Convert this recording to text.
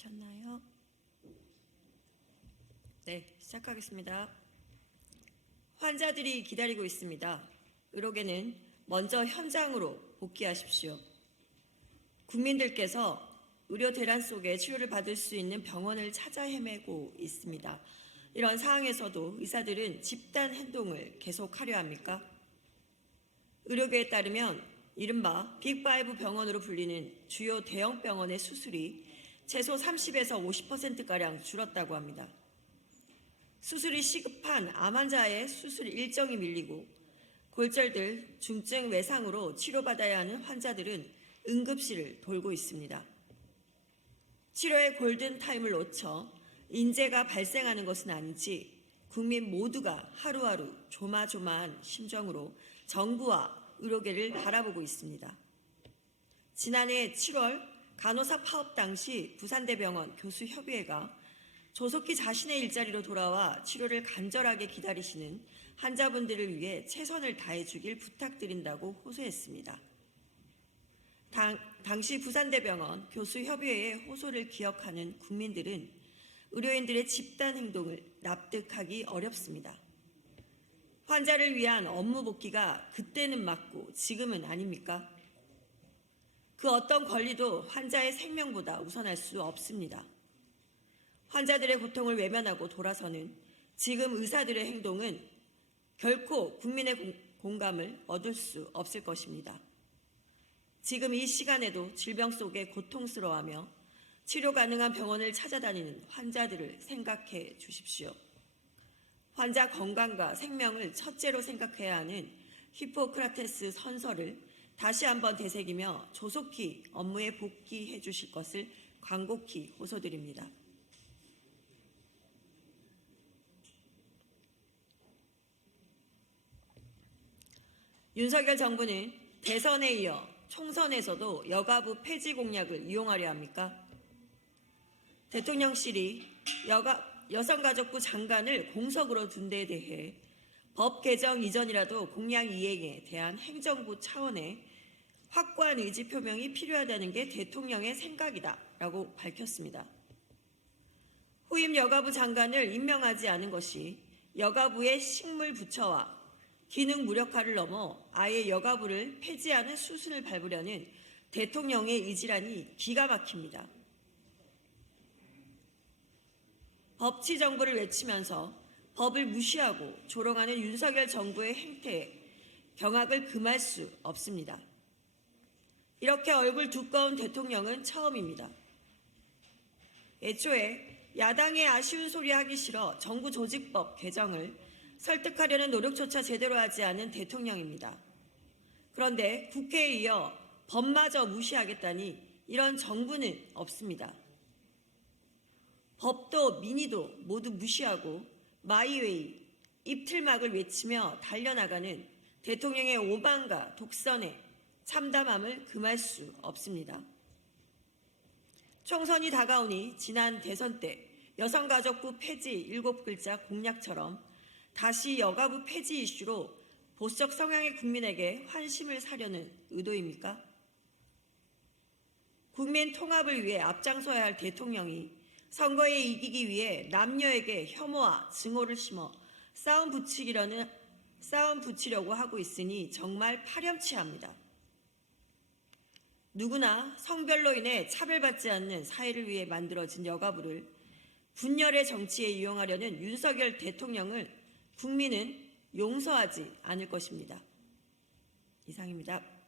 준비되셨나요? 네, 시작하겠습니다. 환자들이 기다리고 있습니다. 의료계는 먼저 현장으로 복귀하십시오. 국민들께서 의료 대란 속에 치료를 받을 수 있는 병원을 찾아 헤매고 있습니다. 이런 상황에서도 의사들은 집단 행동을 계속하려 합니까? 의료계에 따르면 이른바 빅5 병원으로 불리는 주요 대형 병원의 수술이 최소 30에서 50%가량 줄었다고 합니다. 수술이 시급한 암 환자의 수술 일정이 밀리고 골절들, 중증 외상으로 치료받아야 하는 환자들은 응급실을 돌고 있습니다. 치료의 골든타임을 놓쳐 인재가 발생하는 것은 아닌지 국민 모두가 하루하루 조마조마한 심정으로 정부와 의료계를 바라보고 있습니다. 지난해 7월 간호사 파업 당시 부산대병원 교수협의회가 조속히 자신의 일자리로 돌아와 치료를 간절하게 기다리시는 환자분들을 위해 최선을 다해주길 부탁드린다고 호소했습니다. 당시 부산대병원 교수협의회의 호소를 기억하는 국민들은 의료인들의 집단 행동을 납득하기 어렵습니다. 환자를 위한 업무 복귀가 그때는 맞고 지금은 아닙니까? 그 어떤 권리도 환자의 생명보다 우선할 수 없습니다. 환자들의 고통을 외면하고 돌아서는 지금 의사들의 행동은 결코 국민의 공감을 얻을 수 없을 것입니다. 지금 이 시간에도 질병 속에 고통스러워하며 치료 가능한 병원을 찾아다니는 환자들을 생각해 주십시오. 환자 건강과 생명을 첫째로 생각해야 하는 히포크라테스 선서를 다시 한번 되새기며 조속히 업무에 복귀해 주실 것을 간곡히 호소드립니다. 윤석열 정부는 대선에 이어 총선에서도 여가부 폐지 공약을 이용하려 합니까? 대통령실이 여성가족부 장관을 공석으로 둔 데에 대해 법 개정 이전이라도 공약 이행에 대한 행정부 차원의 확고한 의지 표명이 필요하다는 게 대통령의 생각이다라고 밝혔습니다. 후임 여가부 장관을 임명하지 않은 것이 여가부의 식물부처와 기능 무력화를 넘어 아예 여가부를 폐지하는 수순을 밟으려는 대통령의 의지라니 기가 막힙니다. 법치 정부를 외치면서 법을 무시하고 조롱하는 윤석열 정부의 행태에 경악을 금할 수 없습니다. 이렇게 얼굴 두꺼운 대통령은 처음입니다. 애초에 야당의 아쉬운 소리 하기 싫어 정부 조직법 개정을 설득하려는 노력조차 제대로 하지 않은 대통령입니다. 그런데 국회에 이어 법마저 무시하겠다니 이런 정부는 없습니다. 법도 민의도 모두 무시하고 마이웨이, 입틀막을 외치며 달려나가는 대통령의 오만과 독선에 참담함을 금할 수 없습니다. 총선이 다가오니 지난 대선 때 여성가족부 폐지 7글자 공약처럼 다시 여가부 폐지 이슈로 보수적 성향의 국민에게 환심을 사려는 의도입니까? 국민 통합을 위해 앞장서야 할 대통령이 선거에 이기기 위해 남녀에게 혐오와 증오를 심어 싸움 붙이려고 하고 있으니 정말 파렴치합니다. 누구나 성별로 인해 차별받지 않는 사회를 위해 만들어진 여가부를 분열의 정치에 이용하려는 윤석열 대통령을 국민은 용서하지 않을 것입니다. 이상입니다.